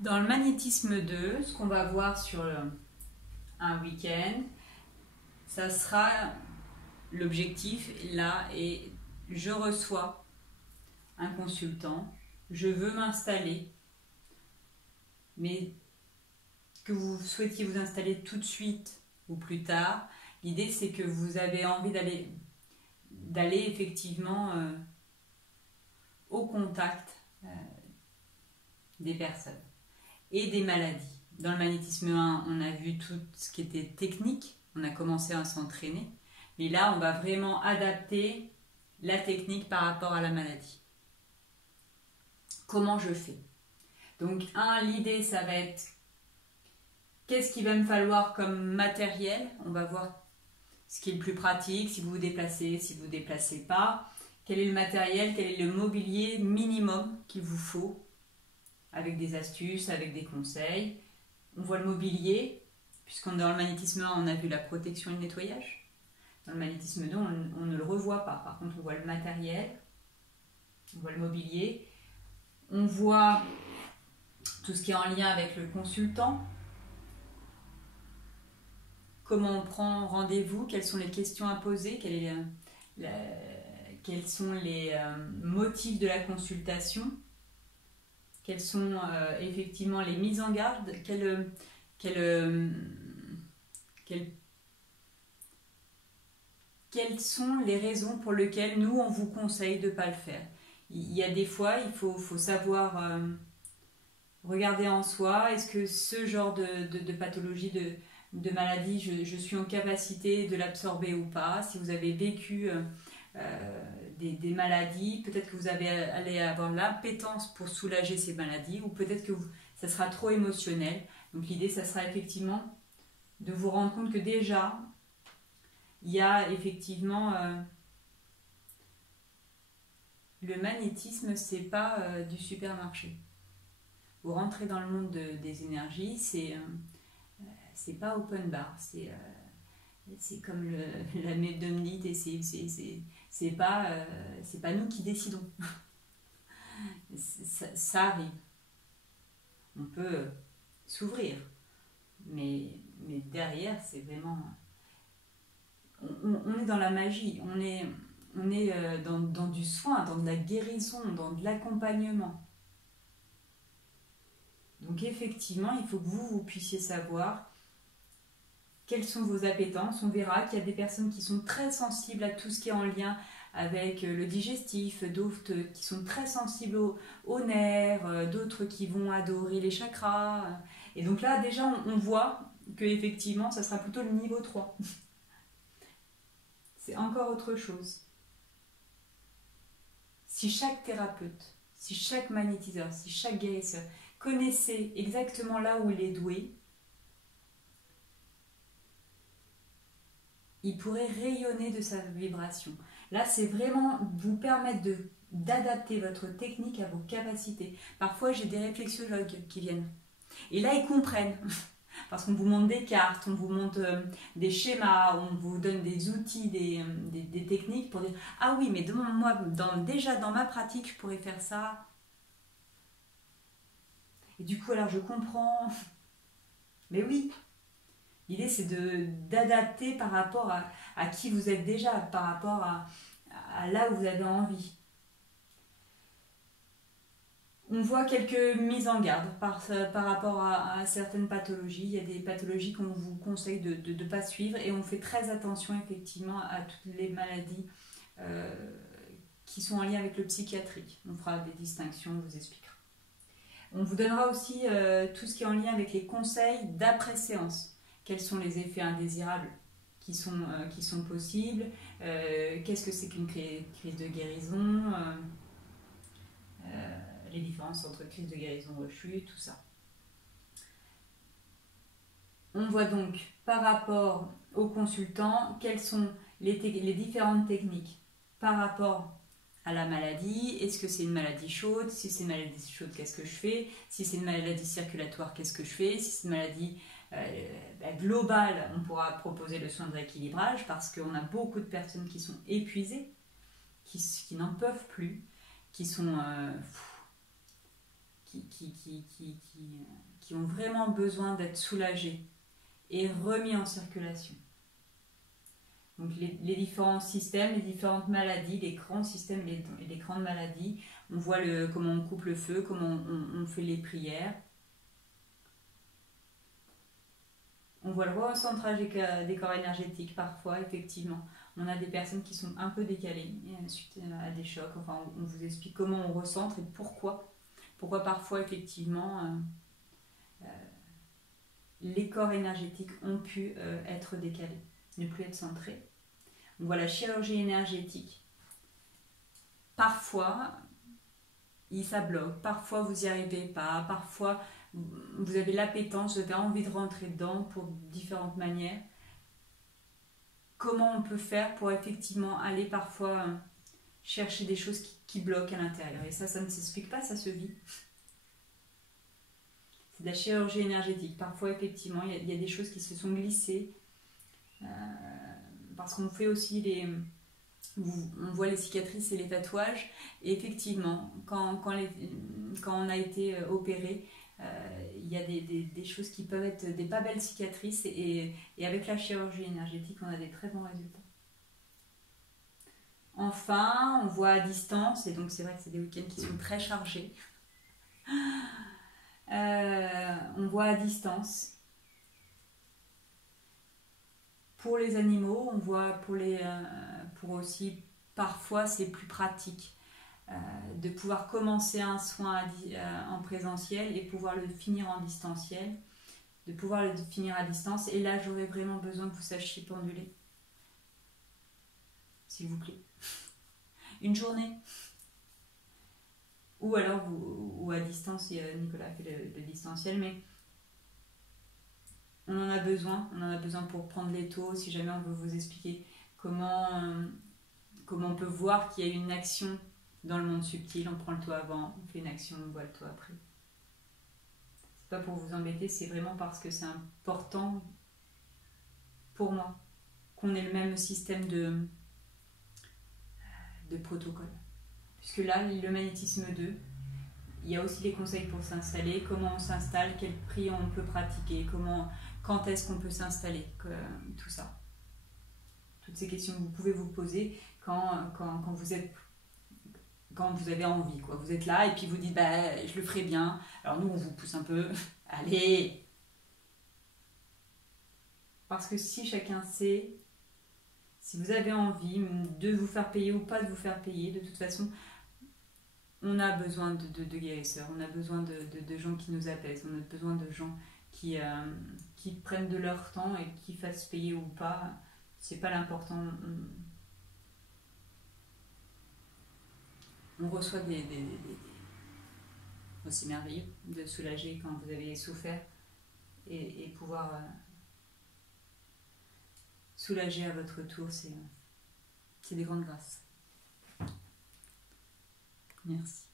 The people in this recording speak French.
Dans le magnétisme 2, ce qu'on va voir sur un week-end, ça sera l'objectif là et je reçois un consultant, je veux m'installer, mais que vous souhaitiez vous installer tout de suite ou plus tard, l'idée c'est que vous avez envie d'aller effectivement au contact des personnes et des maladies. Dans le magnétisme 1, on a vu tout ce qui était technique, on a commencé à s'entraîner, mais là on va vraiment adapter la technique par rapport à la maladie. Comment je fais? Donc l'idée ça va être qu'est-ce qu'il va me falloir comme matériel. On va voir ce qui est le plus pratique, si vous vous déplacez, si vous ne vous déplacez pas. Quel est le matériel, quel est le mobilier minimum qu'il vous faut, avec des astuces, avec des conseils. On voit le mobilier, puisqu'on dans le magnétisme 1, on a vu la protection et le nettoyage. Dans le magnétisme 2, on ne le revoit pas. Par contre, on voit le matériel, on voit le mobilier, on voit tout ce qui est en lien avec le consultant. Comment on prend rendez-vous, quelles sont les questions à poser, quels sont les motifs de la consultation, quelles sont effectivement les mises en garde, quelles sont les raisons pour lesquelles nous on vous conseille de ne pas le faire. Il y a des fois, il faut savoir regarder en soi, est-ce que ce genre de pathologie, de maladie, je suis en capacité de l'absorber ou pas. Si vous avez vécu des maladies, peut-être que vous allez avoir l'appétence pour soulager ces maladies, ou peut-être que ça sera trop émotionnel. Donc l'idée, ça sera effectivement de vous rendre compte que déjà, il y a effectivement le magnétisme, c'est pas du supermarché. Vous rentrez dans le monde des énergies, c'est pas open bar, c'est comme la médiumnité, c'est pas nous qui décidons. Ça arrive. On peut s'ouvrir, mais derrière, c'est vraiment... On est dans la magie, on est dans du soin, dans de la guérison, dans de l'accompagnement. Donc effectivement, il faut que vous puissiez savoir quelles sont vos appétences. On verra qu'il y a des personnes qui sont très sensibles à tout ce qui est en lien avec le digestif, d'autres qui sont très sensibles aux nerfs, d'autres qui vont adorer les chakras. Et donc là, déjà, on voit que effectivement, ça sera plutôt le niveau 3. C'est encore autre chose. Si chaque thérapeute, si chaque magnétiseur, si chaque guérisseur connaissait exactement là où il est doué, il pourrait rayonner de sa vibration. Là, c'est vraiment vous permettre d'adapter votre technique à vos capacités. Parfois, j'ai des réflexologues qui viennent. Et là, ils comprennent. Parce qu'on vous montre des cartes, on vous montre des schémas, on vous donne des outils, des techniques pour dire « Ah oui, mais moi, déjà dans ma pratique, je pourrais faire ça. » Et du coup, alors je comprends. Mais oui, l'idée c'est d'adapter par rapport à qui vous êtes déjà, par rapport à là où vous avez envie. On voit quelques mises en garde par rapport à certaines pathologies. Il y a des pathologies qu'on vous conseille de ne pas suivre et on fait très attention effectivement à toutes les maladies qui sont en lien avec le psychiatrique. On fera des distinctions, on vous expliquera. On vous donnera aussi tout ce qui est en lien avec les conseils d'après-séance. Quels sont les effets indésirables qui sont possibles, qu'est-ce que c'est qu'une crise de guérison, les différences entre crise de guérison, reflux, tout ça. On voit donc par rapport au consultant quelles sont les différentes techniques par rapport à la maladie. Est-ce que c'est une maladie chaude? Si c'est une maladie chaude, qu'est-ce que je fais? Si c'est une maladie circulatoire, qu'est-ce que je fais? Si c'est une maladie globale, on pourra proposer le soin de rééquilibrage parce qu'on a beaucoup de personnes qui sont épuisées, qui n'en peuvent plus, qui qui ont vraiment besoin d'être soulagés et remis en circulation. Donc les différents systèmes, les différentes maladies, les grands systèmes et les grandes maladies, on voit comment on coupe le feu, comment on fait les prières. On voit le recentrage des corps énergétiques parfois, effectivement. On a des personnes qui sont un peu décalées suite à des chocs. Enfin, on vous explique comment on recentre et pourquoi. Pourquoi parfois, effectivement, les corps énergétiques ont pu être décalés, ne plus être centrés. On voit la chirurgie énergétique. Parfois, ça bloque. Parfois, vous n'y arrivez pas. Parfois, vous avez l'appétence, vous avez envie de rentrer dedans pour différentes manières. Comment on peut faire pour effectivement aller parfois chercher des choses qui bloquent à l'intérieur. Et ça ne s'explique pas, ça se vit. C'est de la chirurgie énergétique. Parfois, effectivement, il y a des choses qui se sont glissées. Parce qu'on fait aussi on voit les cicatrices et les tatouages. Et effectivement, quand on a été opéré, il y a des choses qui peuvent être des pas belles cicatrices. Et avec la chirurgie énergétique, on a des très bons résultats. Enfin, on voit à distance, et donc c'est vrai que c'est des week-ends qui sont très chargés. On voit à distance. Pour les animaux, on voit pour aussi, parfois c'est plus pratique de pouvoir commencer un soin en présentiel et pouvoir le finir en distanciel, de pouvoir le finir à distance. Et là, j'aurais vraiment besoin que vous sachiez penduler, s'il vous plaît. Une journée. Ou alors, ou à distance, Nicolas fait le distanciel, mais on en a besoin pour prendre les taux, si jamais on veut vous expliquer comment on peut voir qu'il y a une action dans le monde subtil. On prend le taux avant, on fait une action, on voit le taux après. C'est pas pour vous embêter, c'est vraiment parce que c'est important pour moi qu'on ait le même système de protocole. Puisque là, le magnétisme 2, il y a aussi les conseils pour s'installer, comment on s'installe, quel prix on peut pratiquer, quand est-ce qu'on peut s'installer, tout ça. Toutes ces questions que vous pouvez vous poser quand vous avez envie, quoi. Vous êtes là et puis vous dites je le ferai bien. Alors nous on vous pousse un peu, allez. Parce que si chacun sait, si vous avez envie de vous faire payer ou pas de vous faire payer, de toute façon, on a besoin de guérisseurs, on a besoin de gens qui nous apaisent, on a besoin de gens qui prennent de leur temps et qui fassent payer ou pas. C'est pas l'important. On reçoit c'est merveilleux de soulager quand vous avez souffert et pouvoir soulager à votre tour, c'est des grandes grâces. Merci.